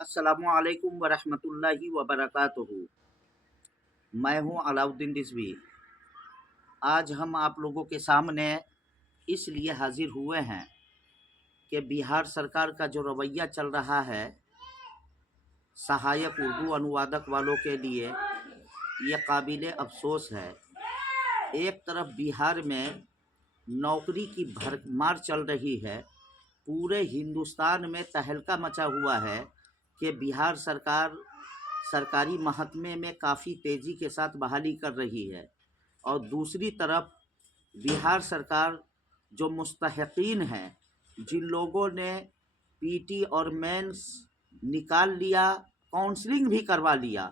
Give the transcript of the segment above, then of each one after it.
अस्सलामुअलैकुम वरहमतुल्लाहि वबरकातुहू। मैं हूँ अलाउद्दीन रिजवी। आज हम आप लोगों के सामने इसलिए हाजिर हुए हैं कि बिहार सरकार का जो रवैया चल रहा है सहायक उर्दू अनुवादक वालों के लिए, ये काबिल अफसोस है। एक तरफ बिहार में नौकरी की भरमार चल रही है, पूरे हिंदुस्तान में तहलका मचा हुआ है कि बिहार सरकार सरकारी महकमे में काफ़ी तेज़ी के साथ बहाली कर रही है, और दूसरी तरफ बिहार सरकार जो मुस्तहिकीन हैं, जिन लोगों ने पीटी और मेंस निकाल लिया, काउंसलिंग भी करवा लिया,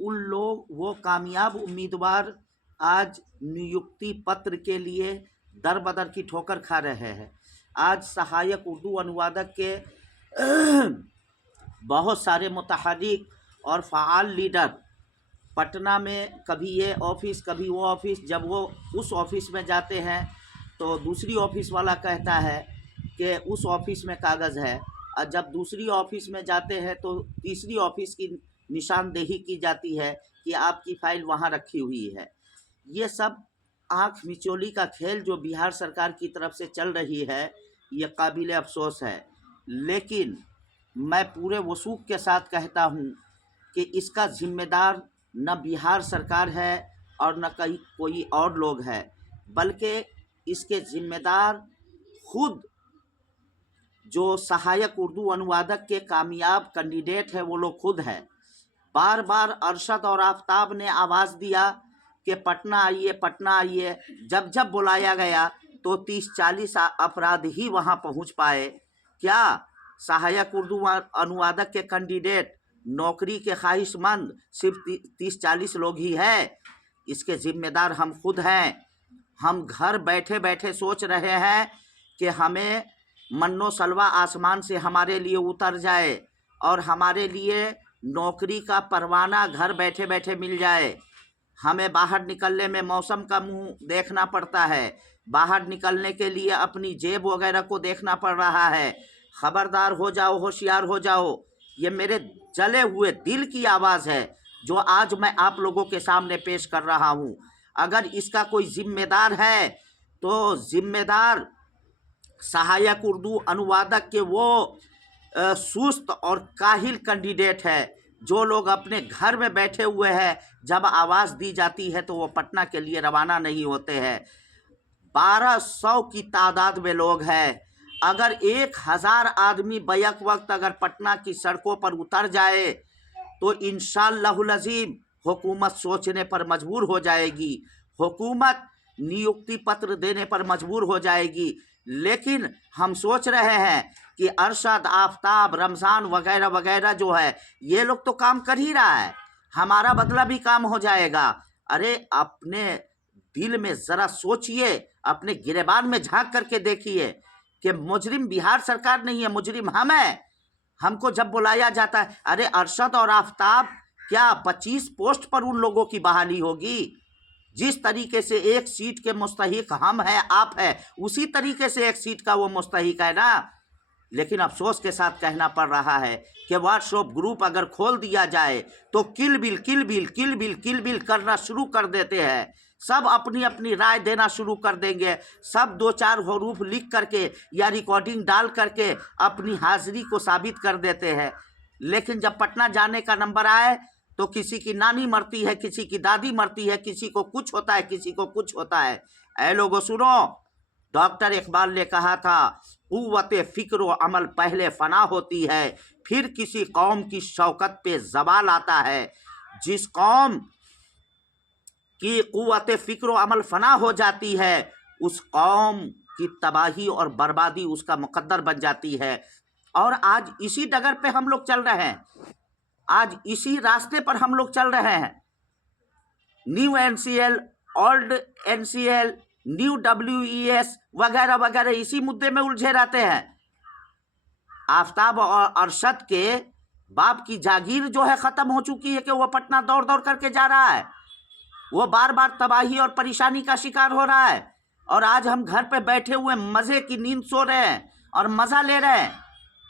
वो कामयाब उम्मीदवार आज नियुक्ति पत्र के लिए दर बदर की ठोकर खा रहे हैं। आज सहायक उर्दू अनुवादक के बहुत सारे मुतहर्रिक और फ़ाल लीडर पटना में कभी ये ऑफिस कभी वो ऑफिस, जब वो उस ऑफिस में जाते हैं तो दूसरी ऑफिस वाला कहता है कि उस ऑफिस में कागज़ है, और जब दूसरी ऑफिस में जाते हैं तो तीसरी ऑफिस की निशानदेही की जाती है कि आपकी फ़ाइल वहाँ रखी हुई है। ये सब आँख मिचौली का खेल जो बिहार सरकार की तरफ से चल रही है, ये काबिल अफसोस है। लेकिन मैं पूरे वसूख के साथ कहता हूँ कि इसका ज़िम्मेदार न बिहार सरकार है और न कोई और लोग है, बल्कि इसके ज़िम्मेदार खुद जो सहायक उर्दू अनुवादक के कामयाब कैंडिडेट है वो लोग खुद हैं। बार बार अरशद और आफ्ताब ने आवाज़ दिया कि पटना आइए, पटना आइए। जब जब बुलाया गया तो 30-40 अपराध ही वहाँ पहुँच पाए। क्या सहायक उर्दू अनुवादक के कैंडिडेट नौकरी के ख्वाहिशमंद सिर्फ 30-40 लोग ही हैं? इसके ज़िम्मेदार हम खुद हैं। हम घर बैठे बैठे सोच रहे हैं कि हमें मन्नो सलवा आसमान से हमारे लिए उतर जाए और हमारे लिए नौकरी का परवाना घर बैठे बैठे मिल जाए। हमें बाहर निकलने में मौसम का मुंह देखना पड़ता है, बाहर निकलने के लिए अपनी जेब वगैरह को देखना पड़ रहा है। खबरदार हो जाओ, होशियार हो जाओ। ये मेरे जले हुए दिल की आवाज़ है जो आज मैं आप लोगों के सामने पेश कर रहा हूँ। अगर इसका कोई जिम्मेदार है तो जिम्मेदार सहायक उर्दू अनुवादक के वो सुस्त और काहिल कैंडिडेट है जो लोग अपने घर में बैठे हुए हैं, जब आवाज़ दी जाती है तो वो पटना के लिए रवाना नहीं होते हैं। 1200 की तादाद में लोग हैं। अगर 1000 आदमी बैक वक्त अगर पटना की सड़कों पर उतर जाए तो इंशाअल्लाहुल अज़ीम हुकूमत सोचने पर मजबूर हो जाएगी, हुकूमत नियुक्ति पत्र देने पर मजबूर हो जाएगी। लेकिन हम सोच रहे हैं कि अरशद, आफ्ताब, रमज़ान वगैरह वगैरह जो है, ये लोग तो काम कर ही रहा है, हमारा बदला भी काम हो जाएगा। अरे अपने दिल में ज़रा सोचिए, अपने गिरेबान में झांक करके देखिए कि मुजरिम बिहार सरकार नहीं है, मुजरिम हम हैं। हमको जब बुलाया जाता है, अरे अरशद और आफ्ताब, क्या 25 पोस्ट पर उन लोगों की बहाली होगी? जिस तरीके से एक सीट के मुस्तहिक हम हैं, आप हैं, उसी तरीके से एक सीट का वो मुस्तहिक है ना। लेकिन अफसोस के साथ कहना पड़ रहा है कि व्हाट्सएप ग्रुप अगर खोल दिया जाए तो किल बिल किल बिल किल बिल किल बिल करना शुरू कर देते हैं। सब अपनी अपनी राय देना शुरू कर देंगे। सब 2-4 हरूफ लिख करके या रिकॉर्डिंग डाल करके अपनी हाजिरी को साबित कर देते हैं। लेकिन जब पटना जाने का नंबर आए तो किसी की नानी मरती है, किसी की दादी मरती है, किसी को कुछ होता है, किसी को कुछ होता है। ऐ लोगों सुनो, डॉक्टर इकबाल ने कहा था, कुव्वते फिक्र व अमल पहले फना होती है, फिर किसी कौम की शौकत पे जवाल आता है। जिस कौम की कुव्वते फिक्र व अमल फना हो जाती है, उस कौम की तबाही और बर्बादी उसका मुकद्दर बन जाती है। और आज इसी डगर पे हम लोग चल रहे हैं, आज इसी रास्ते पर हम लोग चल रहे हैं। New NCL, old NCL, new WES वगैरह वगैरह इसी मुद्दे में उलझे रहते हैं। आफ्ताब और अरशद के बाप की जागीर जो है ख़त्म हो चुकी है कि वो पटना दौड़ दौड़ करके जा रहा है, वो बार बार तबाही और परेशानी का शिकार हो रहा है। और आज हम घर पे बैठे हुए मज़े की नींद सो रहे हैं और मज़ा ले रहे हैं।